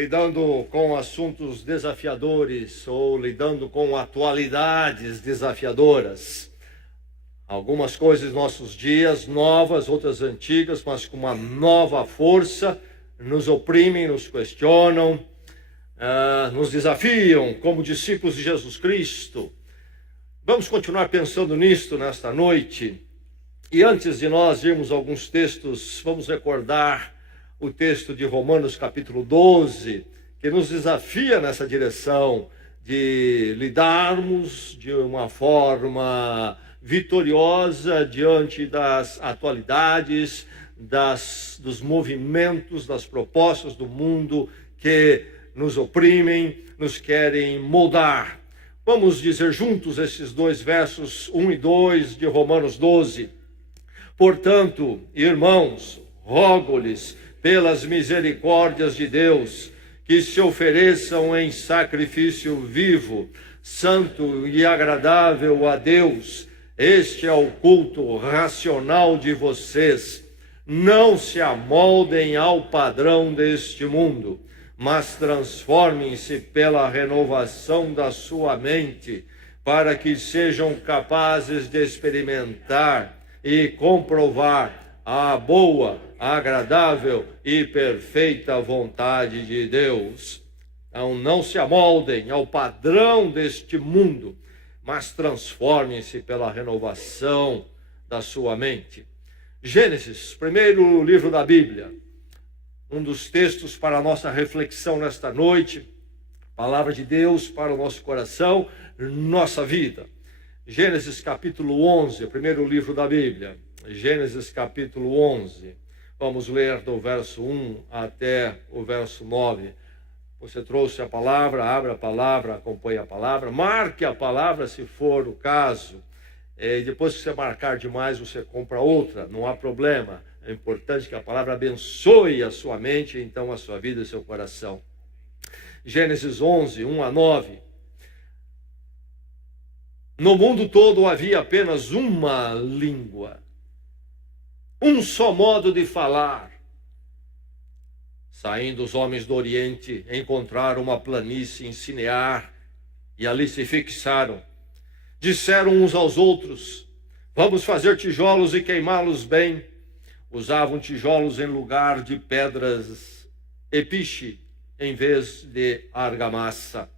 lidando com assuntos desafiadores ou lidando com atualidades desafiadoras. Algumas coisas em nossos dias, novas, outras antigas, mas com uma nova força, nos oprimem, nos questionam, nos desafiam como discípulos de Jesus Cristo. Vamos continuar pensando nisto nesta noite. E antes de nós irmos a alguns textos, vamos recordar o texto de Romanos capítulo 12, que nos desafia nessa direção de lidarmos de uma forma vitoriosa diante das atualidades, dos movimentos, das propostas do mundo que nos oprimem, nos querem moldar. Vamos dizer juntos esses dois versos 1 e 2 de Romanos 12. Portanto, irmãos, rogo-lhes pelas misericórdias de Deus, que se ofereçam em sacrifício vivo, santo e agradável a Deus. Este é o culto racional de vocês. Não se amoldem ao padrão deste mundo, mas transformem-se pela renovação da sua mente, para que sejam capazes de experimentar e comprovar a boa, agradável e perfeita vontade de Deus. Então, não se amoldem ao padrão deste mundo, mas transformem-se pela renovação da sua mente. Gênesis, primeiro livro da Bíblia, um dos textos para a nossa reflexão nesta noite, palavra de Deus para o nosso coração, nossa vida. Gênesis capítulo 11, primeiro livro da Bíblia. Gênesis capítulo 11. Vamos ler do verso 1 até o verso 9. Você trouxe a palavra, abre a palavra, acompanhe a palavra, marque a palavra se for o caso. E depois que você marcar demais, você compra outra, não há problema. É importante que a palavra abençoe a sua mente, então a sua vida e seu coração. Gênesis 11, 1 a 9. No mundo todo havia apenas uma língua, um só modo de falar. Saindo os homens do Oriente, encontraram uma planície em Sinear e ali se fixaram. Disseram uns aos outros: vamos fazer tijolos e queimá-los bem. Usavam tijolos em lugar de pedras epiche em vez de argamassa.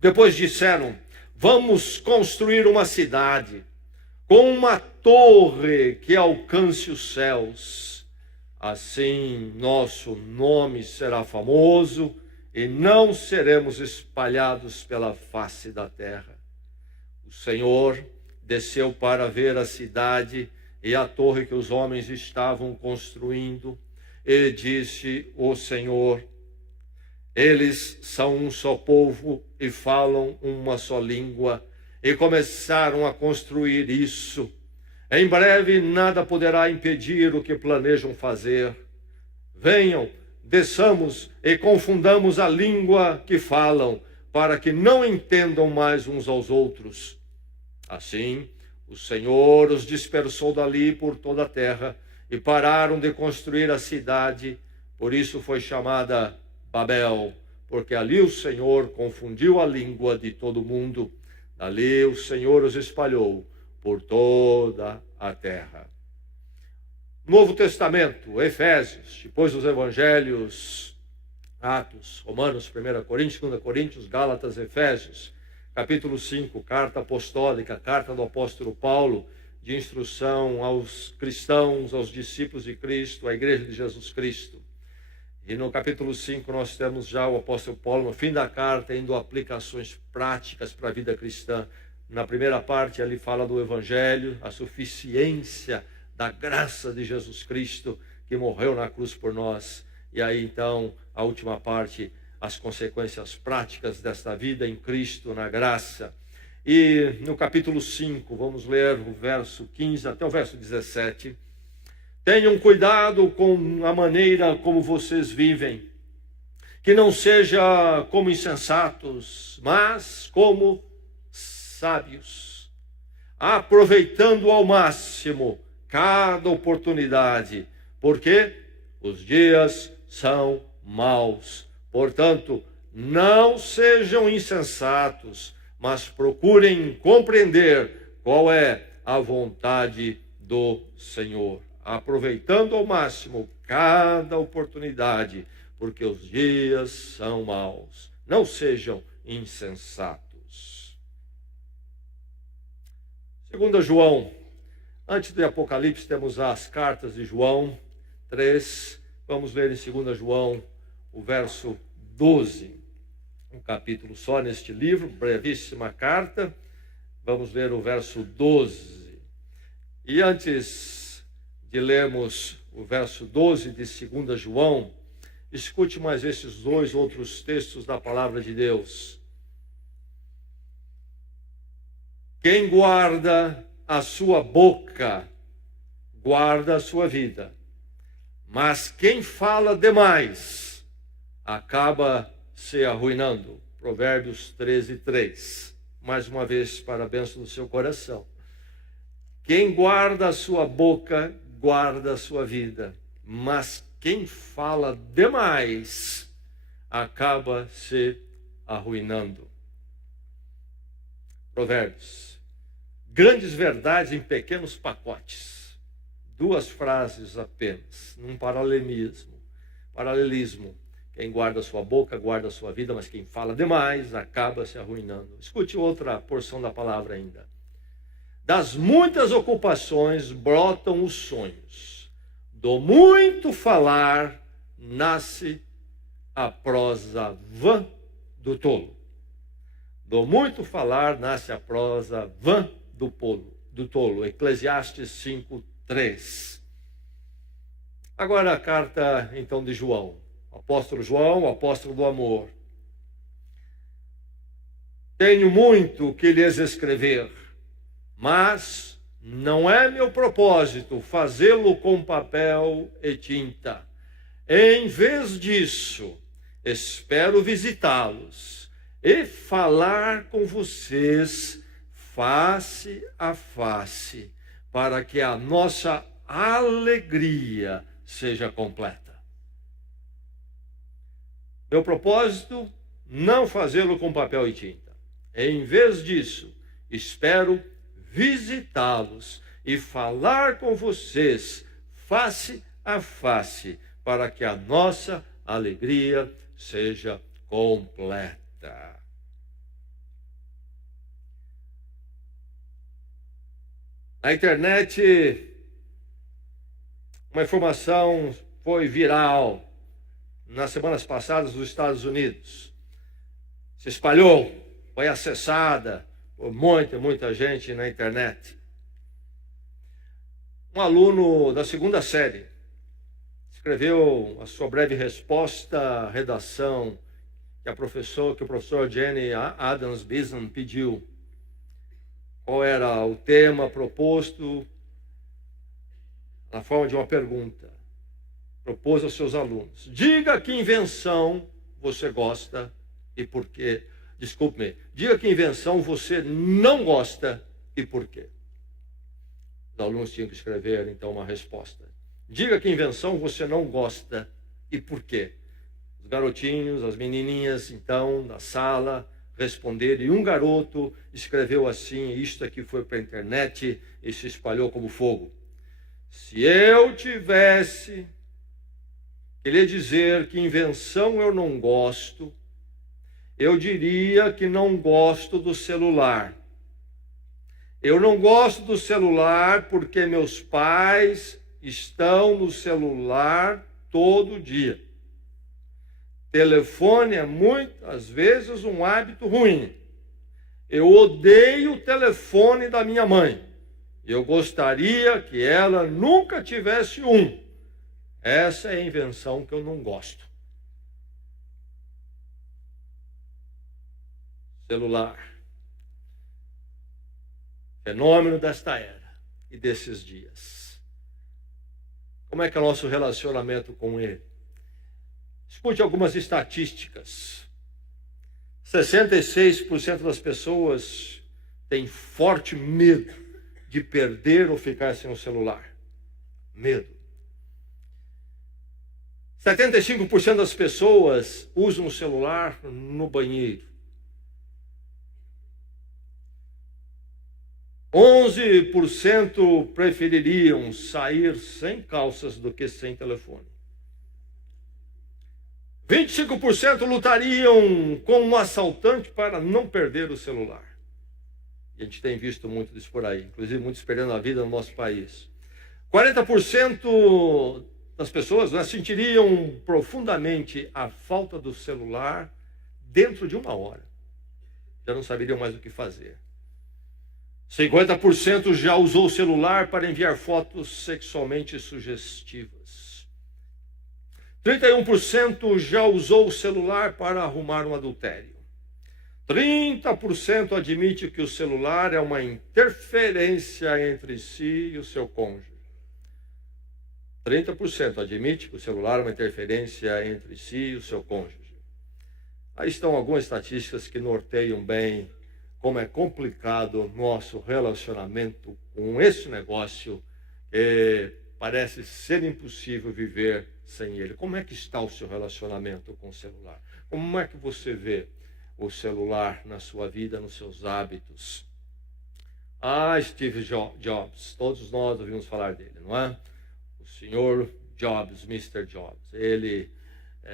Depois disseram: vamos construir uma cidade com uma torre que alcance os céus. Assim nosso nome será famoso e não seremos espalhados pela face da terra. O Senhor desceu para ver a cidade e a torre que os homens estavam construindo, e disse o Senhor: eles são um só povo e falam uma só língua, e começaram a construir isso. Em breve nada poderá impedir o que planejam fazer. Venham, desçamos e confundamos a língua que falam, para que não entendam mais uns aos outros. Assim, o Senhor os dispersou dali por toda a terra, e pararam de construir a cidade. Por isso foi chamada Babel, porque ali o Senhor confundiu a língua de todo mundo. Dali o Senhor os espalhou por toda a terra. Novo Testamento, Efésios, depois dos Evangelhos, Atos, Romanos, 1 Coríntios, 2 Coríntios, Gálatas, Efésios, capítulo 5, carta apostólica, carta do apóstolo Paulo, de instrução aos cristãos, aos discípulos de Cristo, à igreja de Jesus Cristo. E no capítulo 5 nós temos já o apóstolo Paulo, no fim da carta, indo aplicações práticas para a vida cristã. Na primeira parte ele fala do Evangelho, a suficiência da graça de Jesus Cristo, que morreu na cruz por nós. E aí então, a última parte, as consequências práticas desta vida em Cristo, na graça. E no capítulo 5, vamos ler o verso 15 até o verso 17. Tenham cuidado com a maneira como vocês vivem, que não seja como insensatos, mas como sábios, aproveitando ao máximo cada oportunidade, porque os dias são maus. Portanto, não sejam insensatos, mas procurem compreender qual é a vontade do Senhor, aproveitando ao máximo cada oportunidade, porque os dias são maus. Não sejam insensatos. 2 João, antes do Apocalipse temos as cartas de João 3, vamos ler em 2 João o verso 12, um capítulo só neste livro, brevíssima carta, vamos ler o verso 12. E antes de lermos o verso 12 de 2 João, escute mais esses dois outros textos da palavra de Deus. Quem guarda a sua boca, guarda a sua vida. Mas quem fala demais, acaba se arruinando. Provérbios 13:3. Mais uma vez, para a bênção do seu coração. Quem guarda a sua boca, guarda a sua vida. Mas quem fala demais, acaba se arruinando. Provérbios. Grandes verdades em pequenos pacotes. 2 frases apenas, num paralelismo. Quem guarda a sua boca, guarda a sua vida, mas quem fala demais, acaba se arruinando. Escute outra porção da palavra ainda. Das muitas ocupações brotam os sonhos. Do muito falar nasce a prosa vã do tolo. Do muito falar nasce a prosa vã do tolo. Eclesiastes 5:3. Agora a carta então de João. O apóstolo João, o apóstolo do amor. Tenho muito que lhes escrever, mas não é meu propósito fazê-lo com papel e tinta. Em vez disso, espero visitá-los e falar com vocês face a face, para que a nossa alegria seja completa. Meu propósito, não fazê-lo com papel e tinta. Em vez disso, espero visitá-los e falar com vocês face a face, para que a nossa alegria seja completa. Na internet, uma informação foi viral nas semanas passadas nos Estados Unidos. Se espalhou, foi acessada por muita gente na internet. Um aluno da 2ª série escreveu a sua breve resposta à redação que o professor Jenny Adams Bison pediu. Qual era o tema proposto na forma de uma pergunta? Propôs aos seus alunos: diga que invenção você gosta e por quê. Desculpe-me, diga que invenção você não gosta e por quê. Os alunos tinham que escrever então uma resposta. Diga que invenção você não gosta e por quê. Os garotinhos, as menininhas então na sala responderam, e um garoto escreveu assim, e isto aqui foi para a internet e se espalhou como fogo: se eu tivesse que lhe dizer que invenção eu não gosto, eu diria que não gosto do celular. Eu não gosto do celular porque meus pais estão no celular todo dia. Telefone é muitas vezes um hábito ruim. Eu odeio o telefone da minha mãe. Eu gostaria que ela nunca tivesse um. Essa é a invenção que eu não gosto. Celular. Fenômeno desta era e desses dias. Como é que é o nosso relacionamento com ele? Escute algumas estatísticas. 66% das pessoas têm forte medo de perder ou ficar sem o celular. Medo. 75% das pessoas usam o celular no banheiro. 11% prefeririam sair sem calças do que sem telefone. 25% lutariam com um assaltante para não perder o celular. E a gente tem visto muito disso por aí, inclusive muitos perdendo a vida no nosso país. 40% das pessoas sentiriam profundamente a falta do celular dentro de 1 hora. Já não saberiam mais o que fazer. 50% já usou o celular para enviar fotos sexualmente sugestivas. 31% já usou o celular para arrumar um adultério. 30% admite que o celular é uma interferência entre si e o seu cônjuge. 30% admite que o celular é uma interferência entre si e o seu cônjuge. Aí estão algumas estatísticas que norteiam bem como é complicado o nosso relacionamento com esse negócio, parece ser impossível viver sem ele. Como é que está o seu relacionamento com o celular? Como é que você vê o celular na sua vida, nos seus hábitos? Steve Jobs, todos nós ouvimos falar dele, não é? O senhor Jobs, Mr. Jobs, ele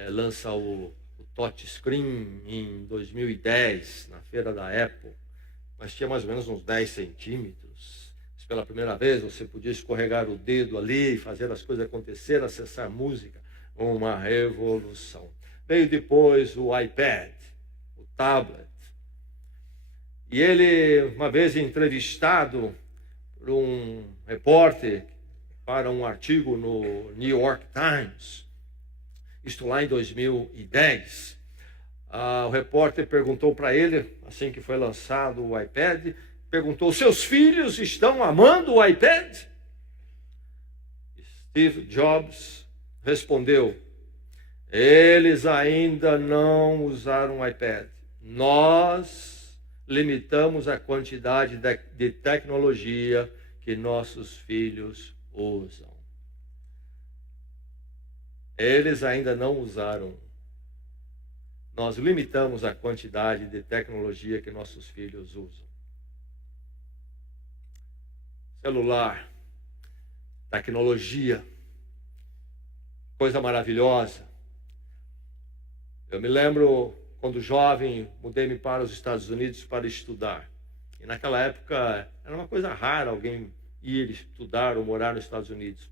lança o touchscreen em 2010, na feira da Apple, mas tinha mais ou menos uns 10 centímetros. Pela primeira vez você podia escorregar o dedo ali e fazer as coisas acontecer, acessar música, uma revolução. Veio depois o iPad, o tablet. E ele, uma vez entrevistado por um repórter para um artigo no New York Times, isto lá em 2010, o repórter perguntou para ele, assim que foi lançado o iPad, perguntou: seus filhos estão amando o iPad? Steve Jobs respondeu: eles ainda não usaram o iPad. Nós limitamos a quantidade de tecnologia que nossos filhos usam. Eles ainda não usaram. Nós limitamos a quantidade de tecnologia que nossos filhos usam. Celular, tecnologia, coisa maravilhosa. Eu me lembro, quando jovem, mudei-me para os Estados Unidos para estudar. E naquela época era uma coisa rara alguém ir estudar ou morar nos Estados Unidos.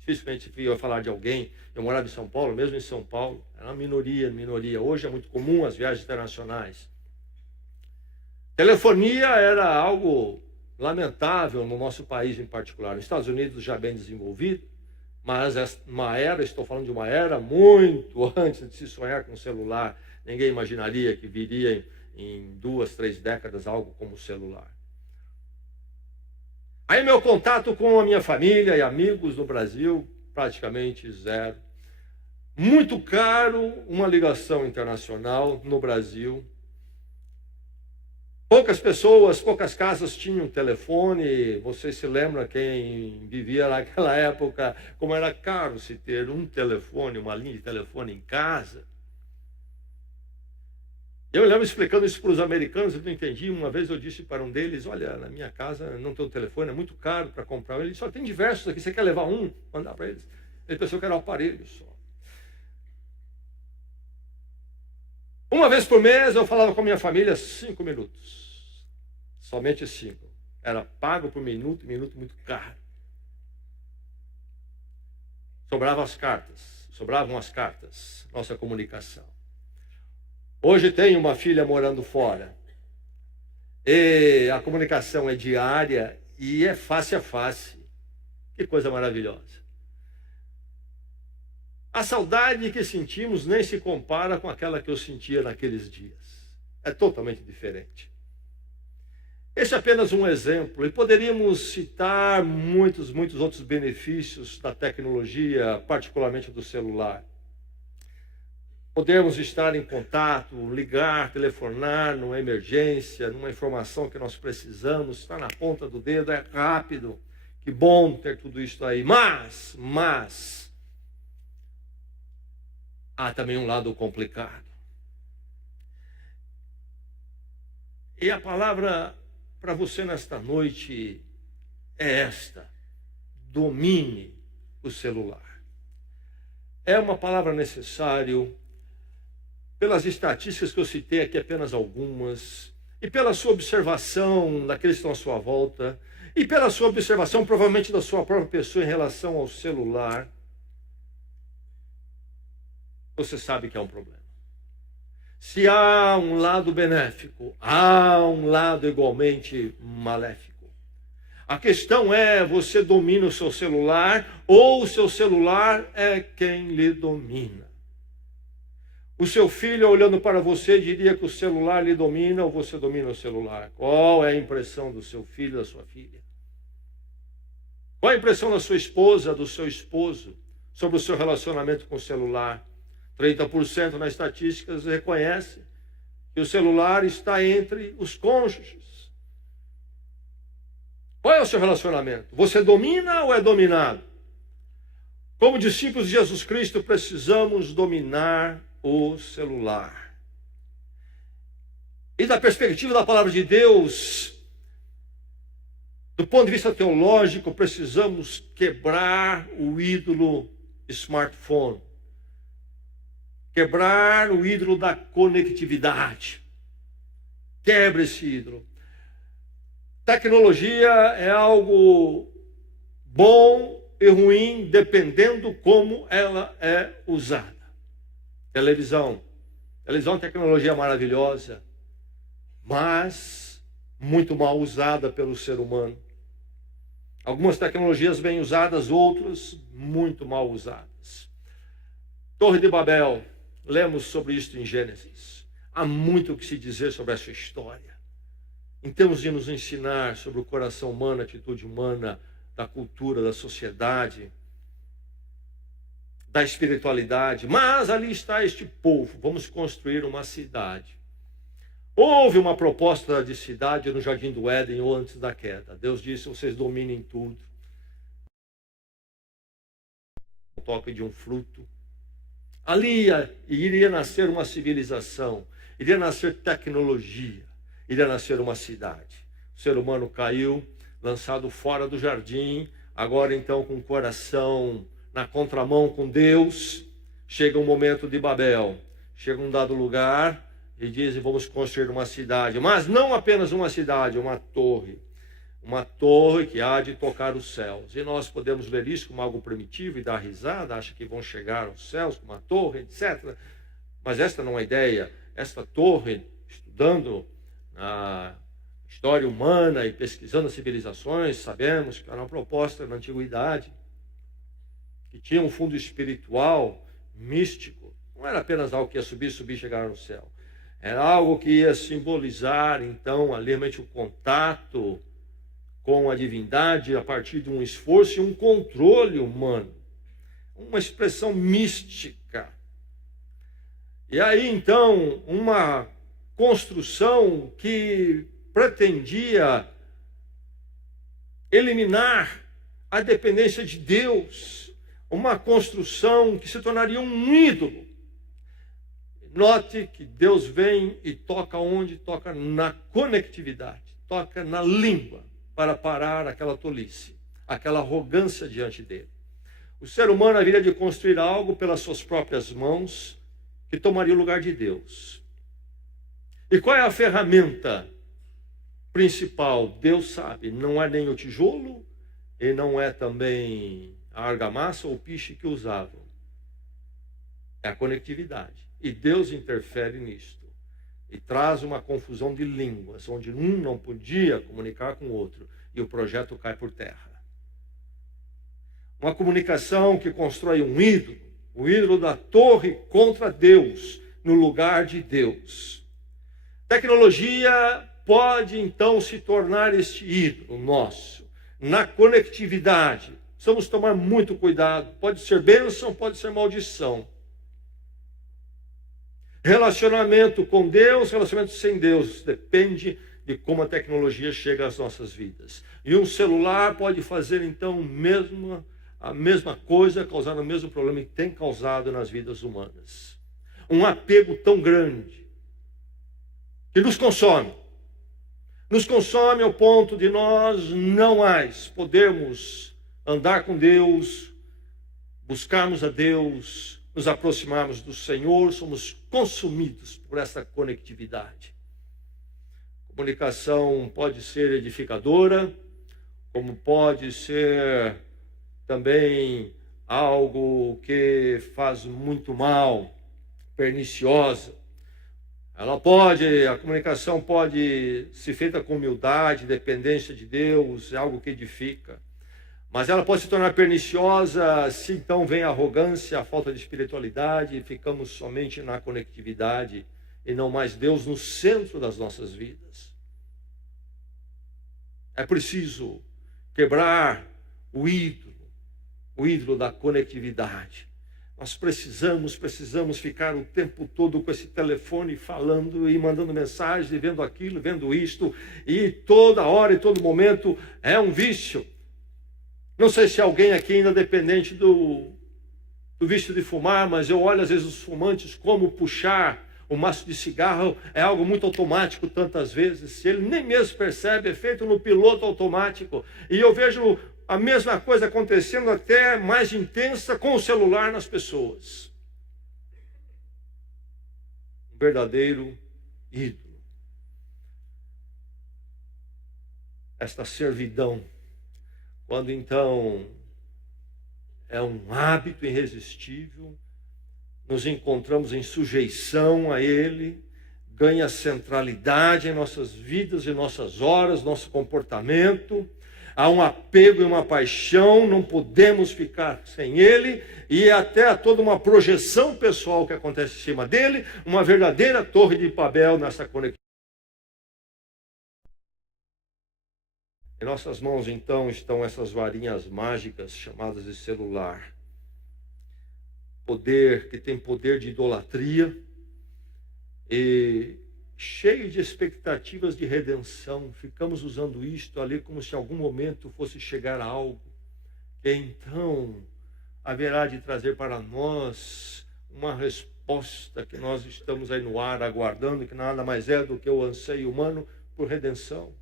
Dificilmente eu ia falar de alguém. Eu morava em São Paulo, mesmo em São Paulo, era uma minoria. Hoje é muito comum as viagens internacionais. Telefonia era algo lamentável no nosso país em particular. Nos Estados Unidos já bem desenvolvido, mas estou falando de uma era muito antes de se sonhar com o celular. Ninguém imaginaria que viria em 2, 3 décadas algo como o celular. Aí meu contato com a minha família e amigos no Brasil, praticamente zero. Muito caro uma ligação internacional no Brasil. Poucas pessoas, poucas casas tinham telefone. Você se lembra, quem vivia naquela época, como era caro se ter um telefone, uma linha de telefone em casa. Eu me lembro explicando isso para os americanos, eu não entendi. Uma vez eu disse para um deles: olha, na minha casa não tem um telefone, é muito caro para comprar. Ele disse: só tem diversos aqui, você quer levar um? Mandar para eles. Ele pensou que era um aparelho só. Uma vez por mês eu falava com a minha família 5 minutos. Somente 5. Era pago por minuto, minuto muito caro. Sobravam as cartas, nossa comunicação. Hoje tenho uma filha morando fora. E a comunicação é diária e é face a face. Que coisa maravilhosa. A saudade que sentimos nem se compara com aquela que eu sentia naqueles dias. É totalmente diferente. Esse é apenas um exemplo, e poderíamos citar muitos outros benefícios da tecnologia, particularmente do celular. Podemos estar em contato, ligar, telefonar numa emergência, numa informação que nós precisamos, está na ponta do dedo, é rápido. Que bom ter tudo isso aí. Mas, há também um lado complicado. E a palavra para você nesta noite é esta: domine o celular. É uma palavra necessária, pelas estatísticas que eu citei aqui, apenas algumas, e pela sua observação daqueles que estão à sua volta, e pela sua observação, provavelmente, da sua própria pessoa em relação ao celular. Você sabe que é um problema. Se há um lado benéfico, há um lado igualmente maléfico. A questão é, você domina o seu celular ou o seu celular é quem lhe domina? O seu filho, olhando para você, diria que o celular lhe domina ou você domina o celular? Qual é a impressão do seu filho, da sua filha? Qual a impressão da sua esposa, do seu esposo, sobre o seu relacionamento com o celular? 30% nas estatísticas reconhece que o celular está entre os cônjuges. Qual é o seu relacionamento? Você domina ou é dominado? Como discípulos de Jesus Cristo, precisamos dominar o celular. E da perspectiva da palavra de Deus, do ponto de vista teológico, precisamos quebrar o ídolo smartphone. Quebrar o ídolo da conectividade. Quebre esse ídolo. Tecnologia é algo bom e ruim, dependendo como ela é usada. Televisão. Televisão é uma tecnologia maravilhosa, mas muito mal usada pelo ser humano. Algumas tecnologias bem usadas, outras muito mal usadas. Torre de Babel. Lemos sobre isso em Gênesis. Há muito o que se dizer sobre essa história. Em termos de nos ensinar sobre o coração humano, a atitude humana, da cultura, da sociedade, da espiritualidade. Mas ali está este povo. Vamos construir uma cidade. Houve uma proposta de cidade no Jardim do Éden ou antes da queda. Deus disse: vocês dominem tudo. O toque de um fruto. Ali iria nascer uma civilização, iria nascer tecnologia, iria nascer uma cidade. O ser humano caiu, lançado fora do jardim, agora então com o coração na contramão com Deus. Chega um momento de Babel, chega um dado lugar e dizem: vamos construir uma cidade, mas não apenas uma cidade, uma torre que há de tocar os céus. E nós podemos ver isso como algo primitivo e dar risada, acha que vão chegar aos céus com uma torre, etc. Mas esta não é a ideia. Esta torre, estudando a história humana e pesquisando as civilizações, sabemos que era uma proposta na antiguidade, que tinha um fundo espiritual, místico. Não era apenas algo que ia subir e chegar no céu. Era algo que ia simbolizar, então, ali realmente o contato com a divindade a partir de um esforço e um controle humano. Uma expressão mística. E aí, então, uma construção que pretendia eliminar a dependência de Deus. Uma construção que se tornaria um ídolo. Note que Deus vem e toca onde? Toca na conectividade, toca na língua, para parar aquela tolice, aquela arrogância diante dele. O ser humano haveria de construir algo pelas suas próprias mãos que tomaria o lugar de Deus. E qual é a ferramenta principal? Deus sabe, não é nem o tijolo e não é também a argamassa ou o piche que usavam. É a conectividade. E Deus interfere nisto. E traz uma confusão de línguas, onde um não podia comunicar com o outro, e o projeto cai por terra. Uma comunicação que constrói um ídolo, o ídolo da torre contra Deus, no lugar de Deus. Tecnologia pode então se tornar este ídolo nosso, na conectividade. Precisamos tomar muito cuidado, pode ser bênção, pode ser maldição. Relacionamento com Deus, relacionamento sem Deus, depende de como a tecnologia chega às nossas vidas. E um celular pode fazer então mesmo a mesma coisa, causando o mesmo problema que tem causado nas vidas humanas. Um apego tão grande que nos consome. Nos consome ao ponto de nós não mais podermos andar com Deus, buscarmos a Deus, nos aproximarmos do Senhor. Somos consumidos por essa conectividade. Comunicação pode ser edificadora, como pode ser também algo que faz muito mal, perniciosa. A comunicação pode ser feita com humildade, dependência de Deus, é algo que edifica. Mas ela pode se tornar perniciosa se então vem a arrogância, a falta de espiritualidade, e ficamos somente na conectividade e não mais Deus no centro das nossas vidas. É preciso quebrar o ídolo da conectividade. Nós precisamos ficar o tempo todo com esse telefone falando e mandando mensagens, e vendo aquilo, vendo isto, e toda hora e todo momento é um vício. Não sei se alguém aqui ainda é dependente do vício de fumar, mas eu olho às vezes os fumantes como puxar o maço de cigarro, é algo muito automático tantas vezes, se ele nem mesmo percebe, é feito no piloto automático. E eu vejo a mesma coisa acontecendo, até mais intensa, com o celular nas pessoas. Um verdadeiro ídolo. Esta servidão, quando então é um hábito irresistível, nos encontramos em sujeição a ele, ganha centralidade em nossas vidas, em nossas horas, nosso comportamento. Há um apego e uma paixão, não podemos ficar sem ele, e até há toda uma projeção pessoal que acontece em cima dele, uma verdadeira torre de Babel nessa conexão. Em nossas mãos, então, estão essas varinhas mágicas chamadas de celular. Poder que tem poder de idolatria e cheio de expectativas de redenção. Ficamos usando isto ali como se em algum momento fosse chegar algo que então haverá de trazer para nós uma resposta que nós estamos aí no ar aguardando, que nada mais é do que o anseio humano por redenção.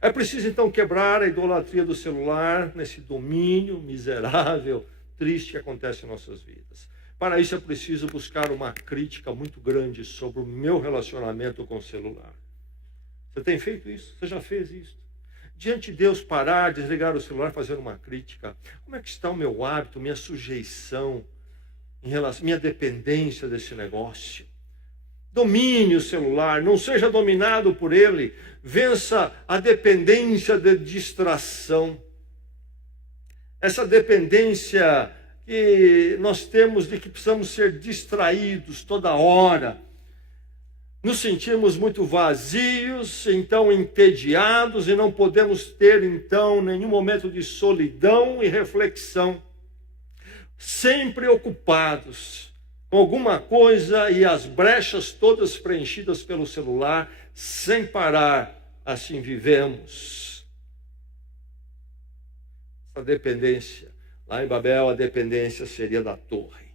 É preciso então quebrar a idolatria do celular nesse domínio miserável, triste que acontece em nossas vidas. Para isso é preciso buscar uma crítica muito grande sobre o meu relacionamento com o celular. Você tem feito isso? Você já fez isso? Diante de Deus, parar, desligar o celular, fazer uma crítica. Como é que está o meu hábito, minha sujeição, em relação, minha dependência desse negócio? Domine o celular, não seja dominado por ele. Vença a dependência de distração. Essa dependência que nós temos de que precisamos ser distraídos toda hora. Nos sentimos muito vazios, então entediados, e não podemos ter então nenhum momento de solidão e reflexão. Sempre ocupados com alguma coisa e as brechas todas preenchidas pelo celular, sem parar, assim vivemos. Essa dependência. Lá em Babel, a dependência seria da torre,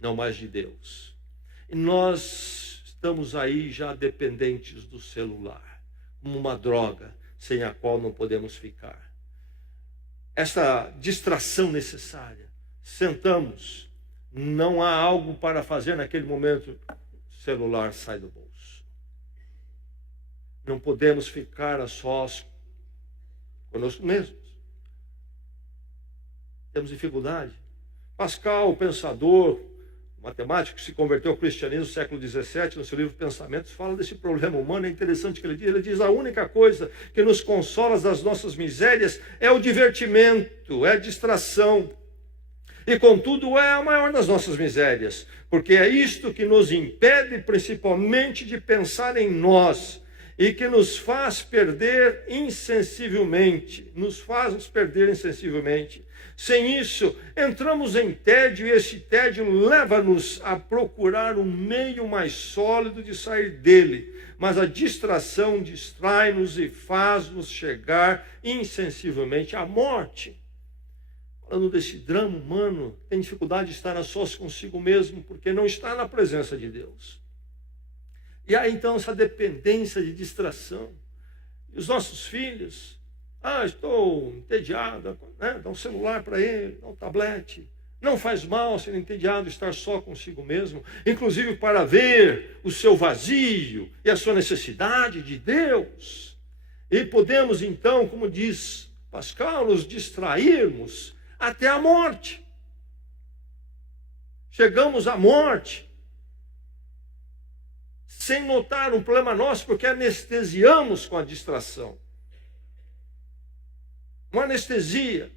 não mais de Deus. E nós estamos aí já dependentes do celular, como uma droga sem a qual não podemos ficar. Essa distração necessária. Sentamos, não há algo para fazer naquele momento, o celular sai do bolso. Não podemos ficar a sós conosco mesmos. Temos dificuldade. Pascal, o pensador, matemático que se converteu ao cristianismo no século XVII, no seu livro Pensamentos, fala desse problema humano. É interessante que ele diz, a única coisa que nos consola das nossas misérias é o divertimento, é a distração. E contudo é a maior das nossas misérias, porque é isto que nos impede principalmente de pensar em nós, e que nos faz perder insensivelmente, Sem isso, entramos em tédio, e esse tédio leva-nos a procurar um meio mais sólido de sair dele. Mas a distração distrai-nos e faz-nos chegar insensivelmente à morte. falando desse drama humano, tem dificuldade de estar a sós consigo mesmo, porque não está na presença de Deus. E há então essa dependência de distração. E os nossos filhos, estou entediado, né? Dá um celular para ele, dá um tablete. Não faz mal ser entediado estar só consigo mesmo, inclusive para ver o seu vazio e a sua necessidade de Deus. E podemos então, como diz Pascal, nos distrairmos até a morte. Chegamos à morte sem notar um problema nosso, porque anestesiamos com a distração. Uma anestesia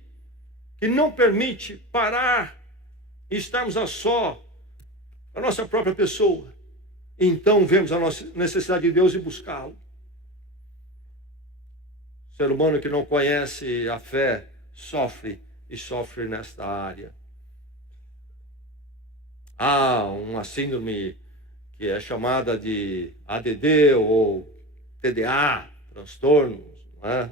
que não permite parar e estarmos a só, a nossa própria pessoa. Então vemos a nossa necessidade de Deus e buscá-lo. O ser humano que não conhece a fé sofre e sofre nesta área. Há uma síndrome que é chamada de ADD ou TDA, transtornos, não é?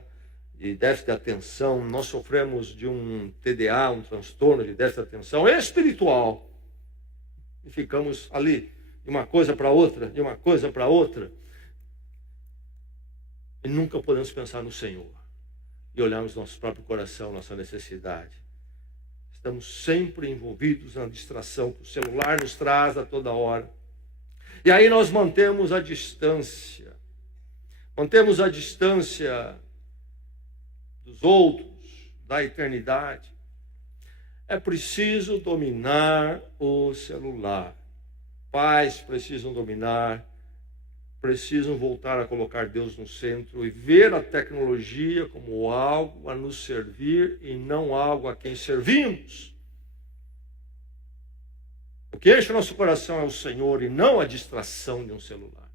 De déficit de atenção. Nós sofremos de um TDA, um transtorno de déficit de atenção espiritual. E ficamos ali, de uma coisa para outra, de uma coisa para outra. E nunca podemos pensar no Senhor. E olharmos nosso próprio coração, nossa necessidade. Estamos sempre envolvidos na distração que o celular nos traz a toda hora. E aí nós mantemos a distância. Mantemos a distância dos outros, da eternidade. É preciso dominar o celular. Pais precisam dominar, precisam voltar a colocar Deus no centro e ver a tecnologia como algo a nos servir e não algo a quem servimos. O que enche o nosso coração é o Senhor e não a distração de um celular.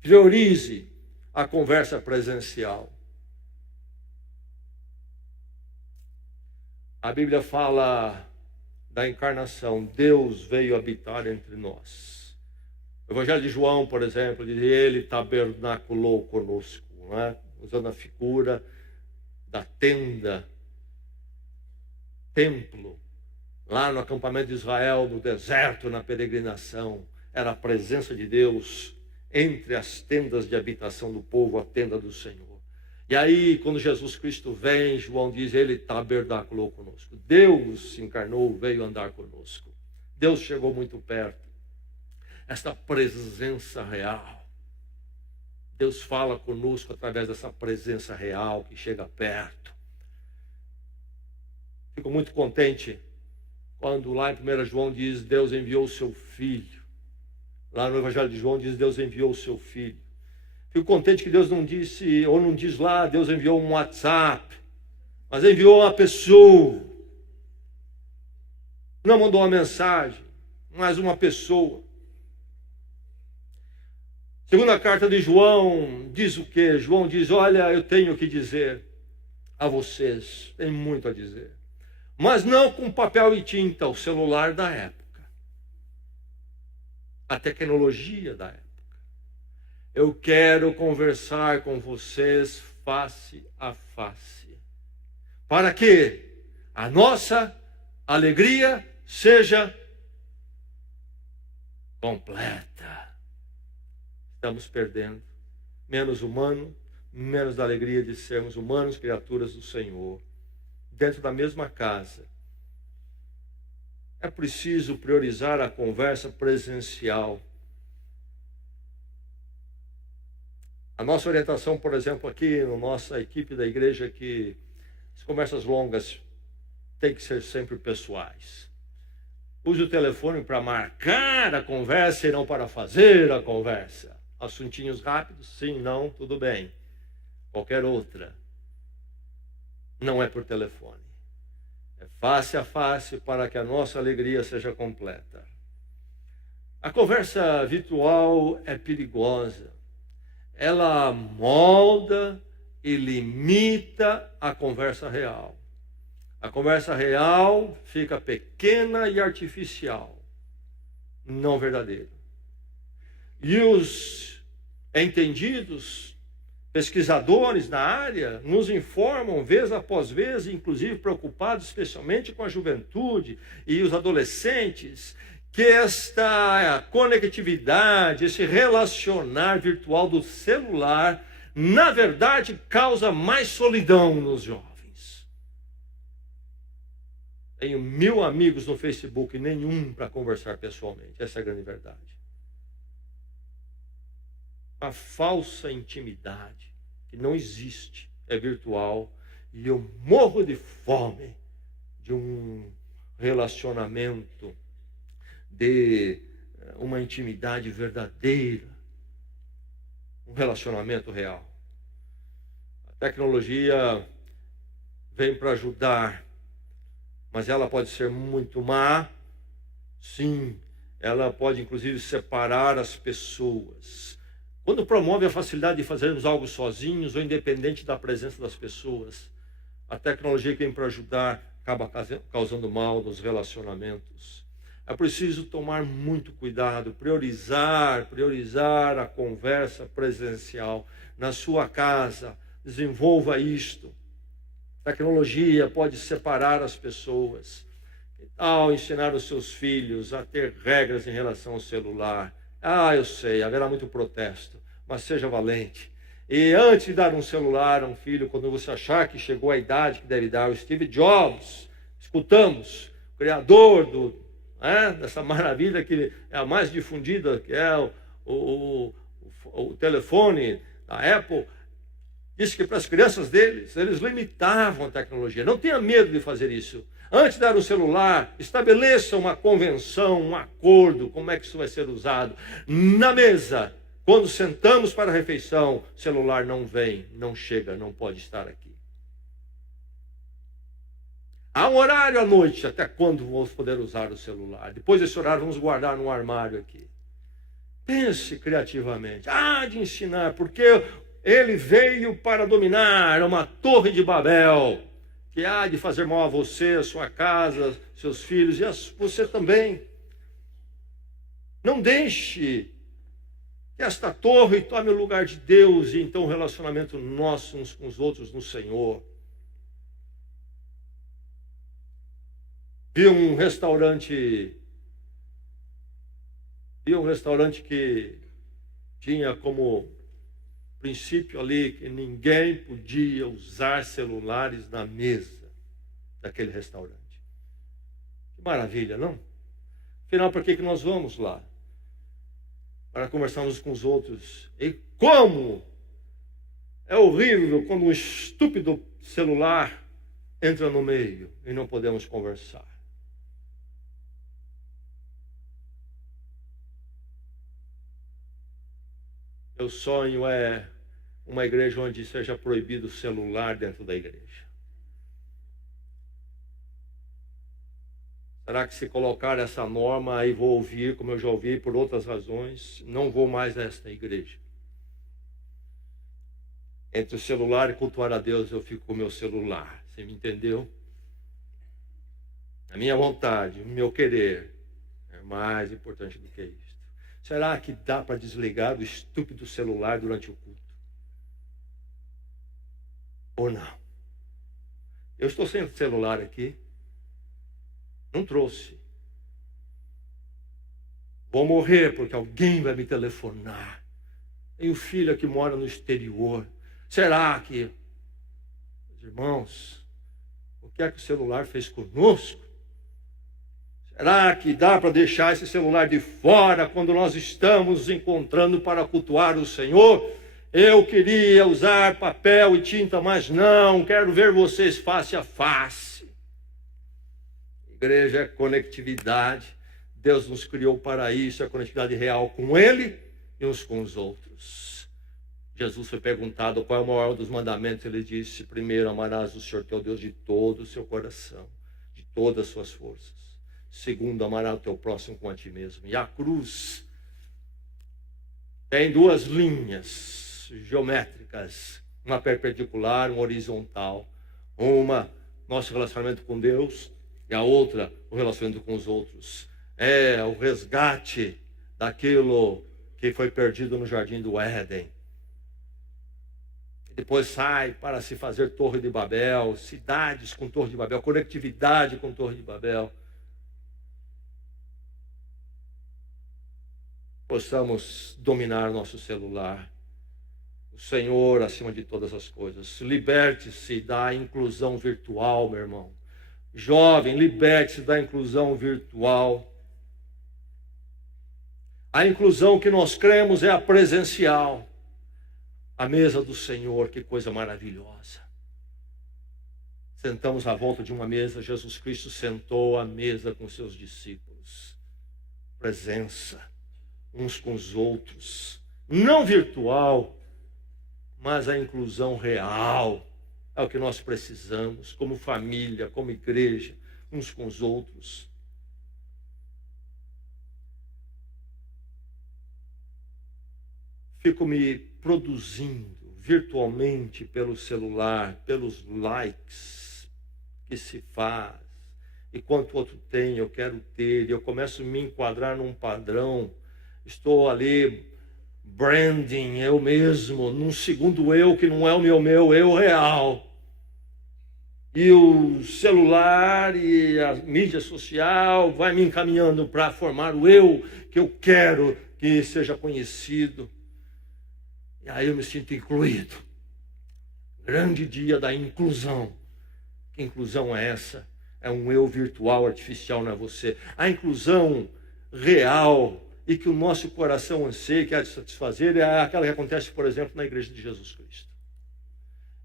Priorize a conversa presencial. A Bíblia fala da encarnação. Deus veio habitar entre nós. O Evangelho de João, por exemplo, diz: ele tabernaculou conosco, não é? Usando a figura da tenda, templo, lá no acampamento de Israel, no deserto, na peregrinação. Era a presença de Deus entre as tendas de habitação do povo, a tenda do Senhor. E aí, quando Jesus Cristo vem, João diz: ele tabernaculou conosco. Deus se encarnou, veio andar conosco. Deus chegou muito perto. Esta presença real. Deus fala conosco através dessa presença real que chega perto. Fico muito contente quando lá em 1 João diz: Deus enviou o seu Filho. Lá no Evangelho de João diz: Deus enviou o seu Filho. Fico contente que Deus não disse, ou não diz lá, Deus enviou um WhatsApp, mas enviou uma pessoa. Não mandou uma mensagem, mas uma pessoa. Segunda carta de João diz o quê? João diz: olha, eu tenho que dizer a vocês, tem muito a dizer, mas não com papel e tinta, o celular da época, a tecnologia da época. Eu quero conversar com vocês face a face, para que a nossa alegria seja completa. Estamos perdendo, menos humano, menos da alegria de sermos humanos, criaturas do Senhor, dentro da mesma casa. É preciso priorizar a conversa presencial. A nossa orientação, por exemplo, aqui na nossa equipe da igreja, é que as conversas longas têm que ser sempre pessoais. Use o telefone para marcar a conversa e não para fazer a conversa. Assuntinhos rápidos, sim, não, tudo bem. Qualquer outra. Não é por telefone. É face a face para que a nossa alegria seja completa. A conversa virtual é perigosa. Ela molda e limita a conversa real. A conversa real fica pequena e artificial, não verdadeira. E os entendidos Pesquisadores na área nos informam, vez após vez, inclusive preocupados especialmente com a juventude e os adolescentes, que esta conectividade, esse relacionar virtual do celular, na verdade, causa mais solidão nos jovens. Tenho 1000 amigos no Facebook e nenhum para conversar pessoalmente. Essa é a grande verdade. A falsa intimidade, que não existe, é virtual, e eu morro de fome de um relacionamento, de uma intimidade verdadeira, um relacionamento real. A tecnologia vem para ajudar, mas ela pode ser muito má. Sim, ela pode inclusive separar as pessoas. Quando promove a facilidade de fazermos algo sozinhos ou independente da presença das pessoas, a tecnologia que vem para ajudar acaba causando mal nos relacionamentos. É preciso tomar muito cuidado, priorizar a conversa presencial. Na sua casa, desenvolva isto. Tecnologia pode separar as pessoas. Ao ensinar os seus filhos a ter regras em relação ao celular. Eu sei, haverá muito protesto, mas seja valente. E antes de dar um celular a um filho, quando você achar que chegou a idade que deve dar, o Steve Jobs, escutamos, o criador dessa maravilha que é a mais difundida, que é o telefone da Apple, disse que para as crianças deles, eles limitavam a tecnologia. Não tenha medo de fazer isso. Antes de dar um celular, estabeleça uma convenção, um acordo, como é que isso vai ser usado. Na mesa, quando sentamos para a refeição, o celular não vem, não chega, não pode estar aqui. Há um horário à noite, até quando vamos poder usar o celular? Depois desse horário, vamos guardar no armário aqui. Pense criativamente. De ensinar, porque ele veio para dominar uma torre de Babel, que há de fazer mal a você, a sua casa, seus filhos e você também. Não deixe que esta torre tome o lugar de Deus e então o relacionamento nosso uns com os outros no Senhor. Vi um restaurante que tinha como princípio ali que ninguém podia usar celulares na mesa daquele restaurante. Que maravilha, não? Afinal, para que nós vamos lá? Para conversarmos com os outros. E como é horrível quando um estúpido celular entra no meio e não podemos conversar. Meu sonho é uma igreja onde seja proibido o celular dentro da igreja. Será que se colocar essa norma aí vou ouvir, como eu já ouvi por outras razões, não vou mais a esta igreja? Entre o celular e cultuar a Deus, eu fico com o meu celular. Você me entendeu? A minha vontade, o meu querer é mais importante do que isso. Será que dá para desligar o estúpido celular durante o culto? Ou não? Eu estou sem celular aqui. Não trouxe. Vou morrer porque alguém vai me telefonar. Tenho filha que mora no exterior. Será que, irmãos, o que é que o celular fez conosco? Será que dá para deixar esse celular de fora quando nós estamos nos encontrando para cultuar o Senhor? Eu queria usar papel e tinta, mas não, quero ver vocês face a face. Igreja é conectividade. Deus nos criou para isso, a conectividade real com Ele e uns com os outros. Jesus foi perguntado qual é o maior dos mandamentos. Ele disse: primeiro, amarás o Senhor teu Deus de todo o seu coração, de todas as suas forças. Segundo, amarás o teu próximo como a ti mesmo. E a cruz tem duas linhas geométricas, uma perpendicular, uma horizontal. Uma, nosso relacionamento com Deus, e a outra, o relacionamento com os outros. É o resgate daquilo que foi perdido no jardim do Éden. depois sai para se fazer Torre de Babel, cidades com Torre de Babel, conectividade com Torre de Babel. Possamos dominar nosso celular. O Senhor acima de todas as coisas. Liberte-se da inclusão virtual, meu irmão. Jovem, liberte-se da inclusão virtual. A inclusão que nós cremos é a presencial. A mesa do Senhor, que coisa maravilhosa. Sentamos à volta de uma mesa, Jesus Cristo sentou à mesa com seus discípulos. Presença, uns com os outros. Não virtual, mas a inclusão real. É o que nós precisamos, como família, como igreja, uns com os outros. Fico me produzindo virtualmente pelo celular, pelos likes que se faz. E quanto outro tem, eu quero ter. Eu começo a me enquadrar num padrão. Estou ali, branding, eu mesmo, num segundo eu que não é o meu eu real. E o celular e a mídia social vai me encaminhando para formar o eu que eu quero que seja conhecido. E aí eu me sinto incluído. Grande dia da inclusão. Que inclusão é essa? É um eu virtual, artificial, não é você. A inclusão real e que o nosso coração anseia, quer satisfazer, é aquela que acontece, por exemplo, na igreja de Jesus Cristo.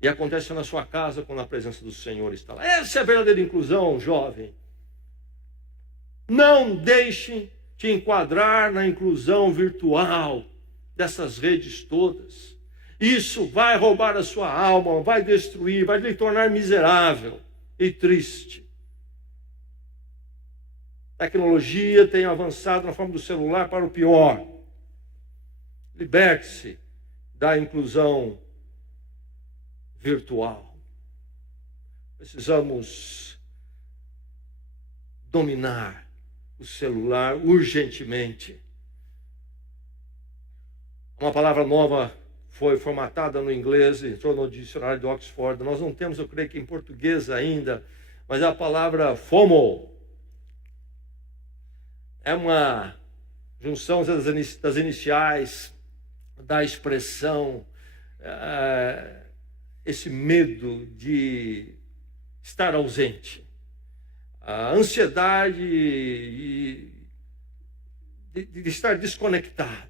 E acontece na sua casa quando a presença do Senhor está lá. Essa é a verdadeira inclusão, jovem. Não deixe te enquadrar na inclusão virtual dessas redes todas. Isso vai roubar a sua alma, vai destruir, vai lhe tornar miserável e triste. A tecnologia tem avançado na forma do celular para o pior. Liberte-se da inclusão virtual. Precisamos dominar o celular urgentemente. Uma palavra nova foi formatada no inglês, entrou no dicionário de Oxford. Nós não temos, eu creio que em português ainda, mas é a palavra FOMO. É uma junção das iniciais da expressão, esse medo de estar ausente, a ansiedade de estar desconectado.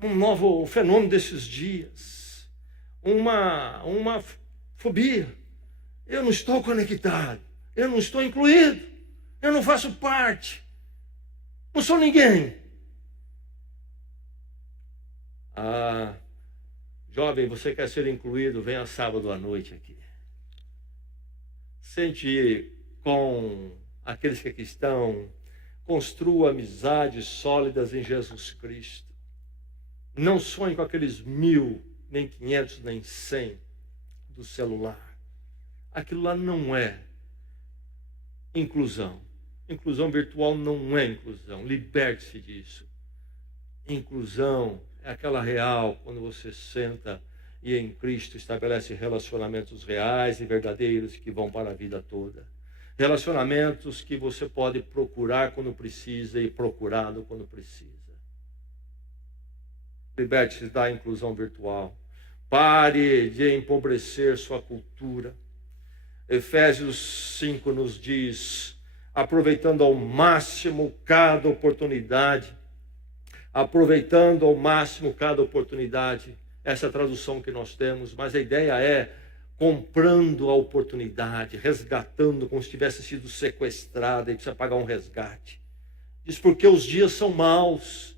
Um novo fenômeno desses dias, uma fobia. Eu não estou conectado, eu não estou incluído, eu não faço parte, não sou ninguém. Jovem, você quer ser incluído? Venha sábado à noite aqui. Sente com aqueles que aqui estão, construa amizades sólidas em Jesus Cristo. Não sonhe com aqueles 1.000, nem 500, nem 100 do celular. Aquilo lá não é inclusão. Inclusão virtual não é inclusão. Liberte-se disso. Inclusão é aquela real, quando você senta e em Cristo estabelece relacionamentos reais e verdadeiros que vão para a vida toda. Relacionamentos que você pode procurar quando precisa e procurado quando precisa. Liberte-se da inclusão virtual. Pare de empobrecer sua cultura. Efésios 5 nos diz, aproveitando ao máximo cada oportunidade. Aproveitando ao máximo cada oportunidade. Essa é a tradução que nós temos, mas a ideia é comprando a oportunidade, resgatando como se tivesse sido sequestrada e precisa pagar um resgate. Diz porque os dias são maus.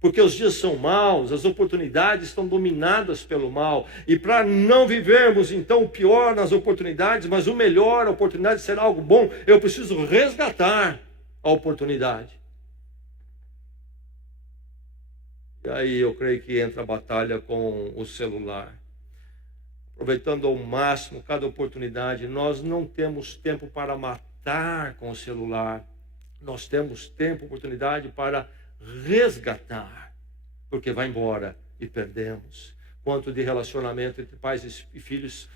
Porque os dias são maus, as oportunidades estão dominadas pelo mal. E para não vivermos, então, o pior nas oportunidades, mas o melhor, a oportunidade será algo bom, eu preciso resgatar a oportunidade. E aí eu creio que entra a batalha com o celular. Aproveitando ao máximo cada oportunidade, nós não temos tempo para matar com o celular. Nós temos tempo, oportunidade para resgatar, porque vai embora e perdemos. quanto de relacionamento entre pais e filhos,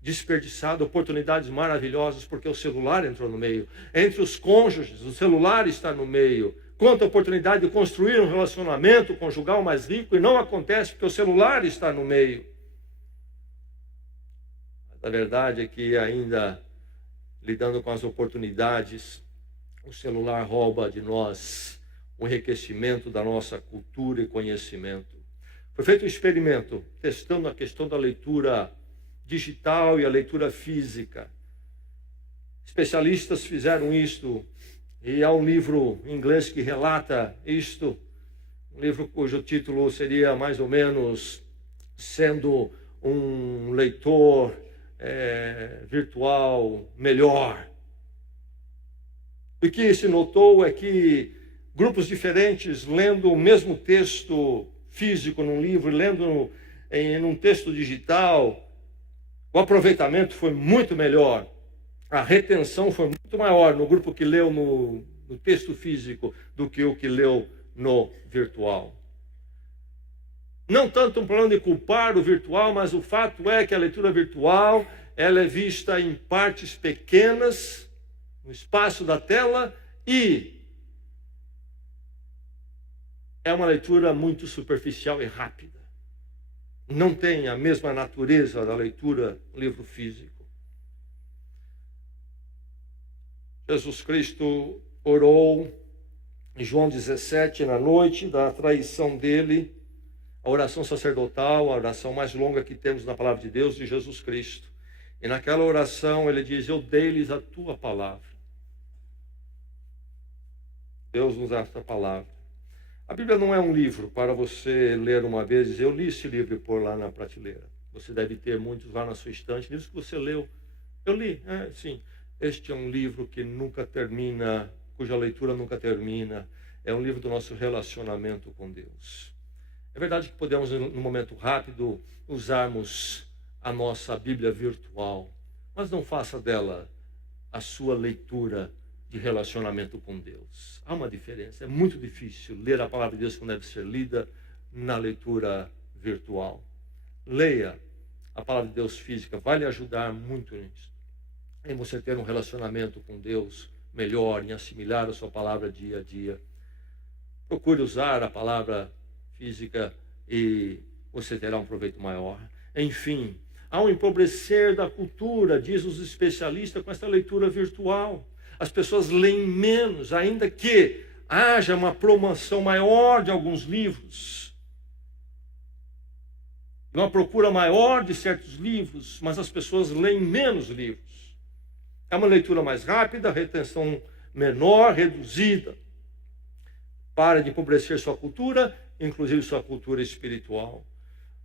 desperdiçado oportunidades maravilhosas porque o celular entrou no meio. Entre os cônjuges, o celular está no meio. Quanta oportunidade de construir um relacionamento conjugal mais rico e não acontece porque o celular está no meio. Mas a verdade é que ainda lidando com as oportunidades, o celular rouba de nós o enriquecimento da nossa cultura e conhecimento. Foi feito um experimento testando a questão da leitura digital e a leitura física. Especialistas fizeram isto e há um livro em inglês que relata isto, um livro cujo título seria mais ou menos sendo um leitor virtual melhor. O que se notou é que grupos diferentes lendo o mesmo texto físico num livro, lendo em um texto digital, o aproveitamento foi muito melhor, a retenção foi muito maior no grupo que leu no texto físico do que o que leu no virtual. Não tanto um problema de culpar o virtual, mas o fato é que a leitura virtual ela é vista em partes pequenas, no espaço da tela, e é uma leitura muito superficial e rápida. Não tem a mesma natureza da leitura no livro físico. Jesus Cristo orou em João 17, na noite da traição dele, a oração sacerdotal, a oração mais longa que temos na palavra de Deus, de Jesus Cristo. E naquela oração ele diz: eu dei-lhes a tua palavra. Deus nos dá esta palavra. A Bíblia não é um livro para você ler uma vez e dizer: eu li esse livro e pôr lá na prateleira. Você deve ter muitos lá na sua estante, livros que você leu. Eu li, sim. Este é um livro que nunca termina, cuja leitura nunca termina. É um livro do nosso relacionamento com Deus. É verdade que podemos, num momento rápido, usarmos a nossa Bíblia virtual, mas não faça dela a sua leitura de relacionamento com Deus. Há uma diferença. É muito difícil ler a palavra de Deus como deve ser lida na leitura virtual. Leia a palavra de Deus física, vai lhe ajudar muito nisso. Em você ter um relacionamento com Deus melhor, em assimilar a sua palavra dia a dia. Procure usar a palavra física e você terá um proveito maior. Enfim, há um empobrecer da cultura, diz os especialistas, com essa leitura virtual. As pessoas leem menos, ainda que haja uma promoção maior de alguns livros, uma procura maior de certos livros, mas as pessoas leem menos livros. É uma leitura mais rápida, retenção menor, reduzida. Pare de empobrecer sua cultura, inclusive sua cultura espiritual.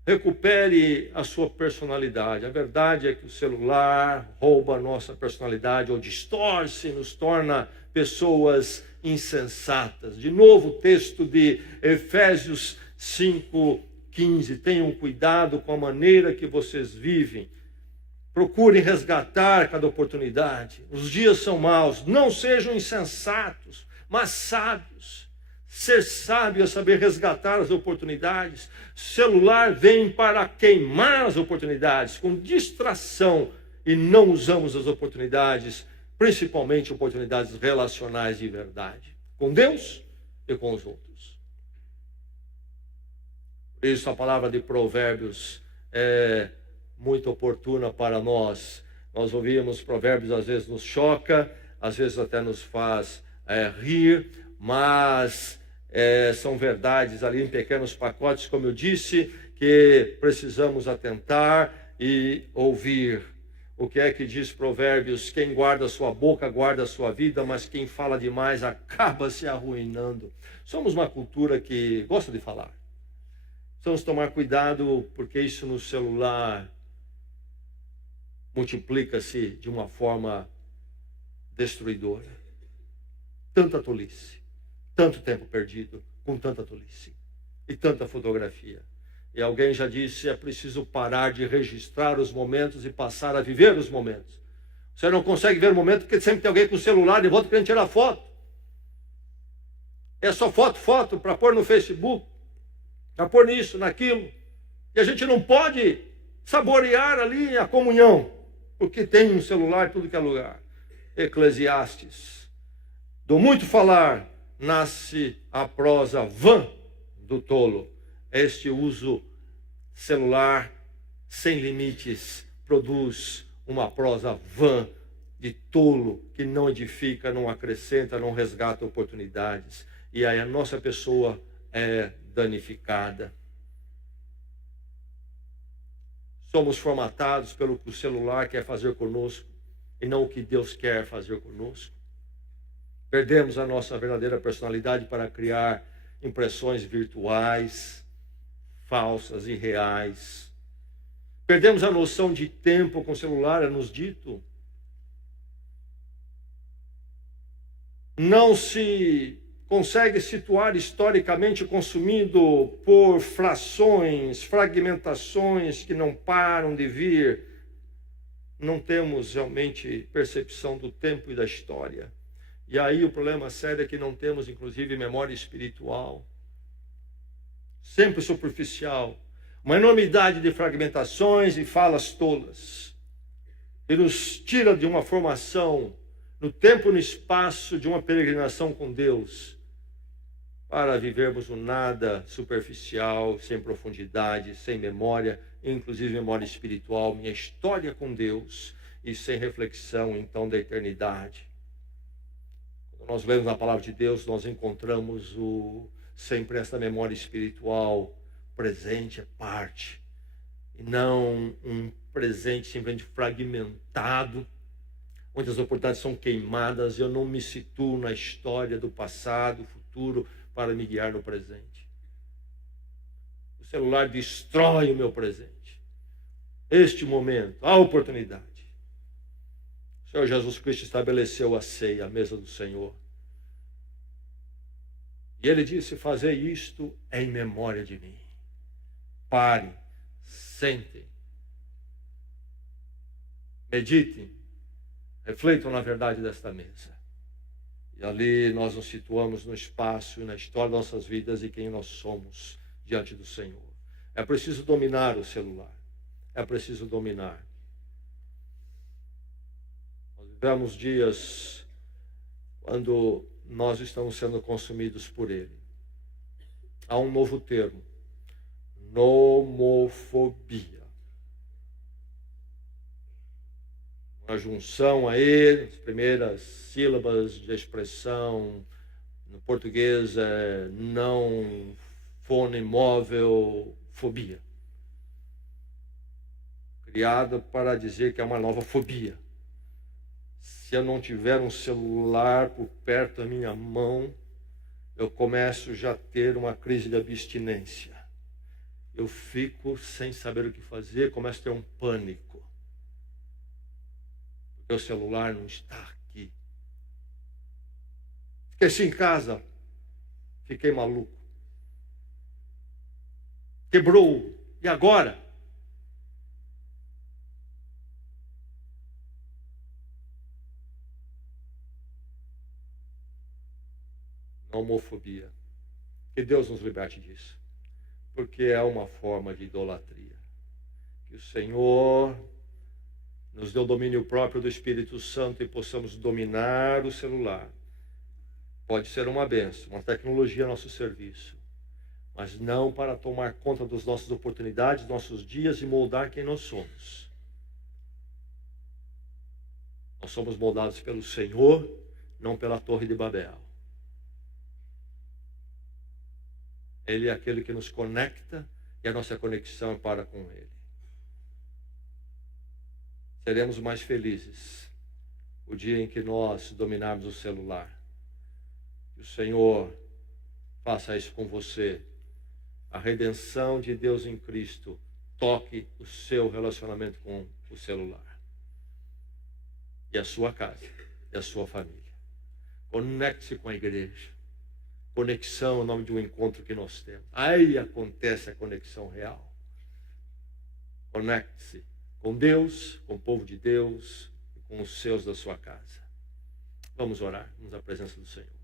Recupere a sua personalidade. A verdade é que o celular rouba a nossa personalidade, ou distorce, nos torna pessoas insensatas. De novo, o texto de Efésios 5:15. Tenham cuidado com a maneira que vocês vivem. Procurem resgatar cada oportunidade. Os dias são maus. Não sejam insensatos, mas sábios. Ser sábio é saber resgatar as oportunidades. Celular vem para queimar as oportunidades com distração e não usamos as oportunidades, principalmente oportunidades relacionais de verdade, com Deus e com os outros. Por isso a palavra de Provérbios é muito oportuna para nós. Nós ouvimos Provérbios, às vezes nos choca, às vezes até nos faz rir, mas são verdades ali em pequenos pacotes, como eu disse, que precisamos atentar e ouvir. O que é que diz Provérbios? Quem guarda a sua boca, guarda a sua vida, mas quem fala demais acaba se arruinando. Somos uma cultura que gosta de falar. Precisamos tomar cuidado, porque isso no celular multiplica-se de uma forma destruidora. Tanta tolice. Tanto tempo perdido com tanta tolice e tanta fotografia. E alguém já disse, é preciso parar de registrar os momentos e passar a viver os momentos. Você não consegue ver o momento porque sempre tem alguém com o celular de volta querendo tirar foto. É só foto para pôr no Facebook, para pôr nisso, naquilo. E a gente não pode saborear ali a comunhão, porque tem um celular em tudo que é lugar. Eclesiastes. Do muito falar nasce a prosa vã do tolo. Este uso celular sem limites produz uma prosa vã de tolo que não edifica, não acrescenta, não resgata oportunidades. E aí a nossa pessoa é danificada. Somos formatados pelo que o celular quer fazer conosco e não o que Deus quer fazer conosco. Perdemos a nossa verdadeira personalidade para criar impressões virtuais, falsas e reais. Perdemos a noção de tempo com o celular, é nos dito. Não se consegue situar historicamente consumindo por frações, fragmentações que não param de vir. Não temos realmente percepção do tempo e da história. E aí o problema sério é que não temos, inclusive, memória espiritual. Sempre superficial. Uma enormidade de fragmentações e falas tolas. E nos tira de uma formação no tempo e no espaço de uma peregrinação com Deus, para vivermos um nada superficial, sem profundidade, sem memória, inclusive memória espiritual, minha história com Deus, e sem reflexão, então, da eternidade. Quando nós lemos a palavra de Deus, nós encontramos sempre essa memória espiritual presente, é parte, e não um presente simplesmente fragmentado, onde as oportunidades são queimadas, eu não me situo na história do passado, futuro, para me guiar no presente. O celular destrói o meu presente. Este momento, a oportunidade. O Senhor Jesus Cristo estabeleceu a ceia, a mesa do Senhor. E Ele disse, fazei isto em memória de mim. Parem, sentem, meditem, reflitam na verdade desta mesa. E ali nós nos situamos no espaço e na história das nossas vidas e quem nós somos diante do Senhor. É preciso dominar o celular. É preciso dominar. Nós vivemos dias quando nós estamos sendo consumidos por ele. Há um novo termo. Nomofobia. Uma junção aí, as primeiras sílabas de expressão no português é não fonemóvel fobia. Criada para dizer que é uma nova fobia. Se eu não tiver um celular por perto da minha mão, eu começo já a ter uma crise de abstinência. Eu fico sem saber o que fazer, começo a ter um pânico. Meu celular não está aqui. Fiquei em casa, fiquei maluco. Quebrou. E agora? Homofobia. Que Deus nos liberte disso. Porque é uma forma de idolatria. Que o Senhor nos deu domínio próprio do Espírito Santo e possamos dominar o celular. Pode ser uma bênção, uma tecnologia a nosso serviço, mas não para tomar conta das nossas oportunidades, nossos dias e moldar quem nós somos. Nós somos moldados pelo Senhor, não pela Torre de Babel. Ele é aquele que nos conecta e a nossa conexão é para com Ele. Seremos mais felizes o dia em que nós dominarmos o celular. Que o Senhor faça isso com você. A redenção de Deus em Cristo toque o seu relacionamento com o celular. E a sua casa, e a sua família. Conecte-se com a igreja. Conexão é o nome de um encontro que nós temos. Aí acontece a conexão real. Conecte-se com Deus, com o povo de Deus e com os seus da sua casa. Vamos orar, vamos à presença do Senhor.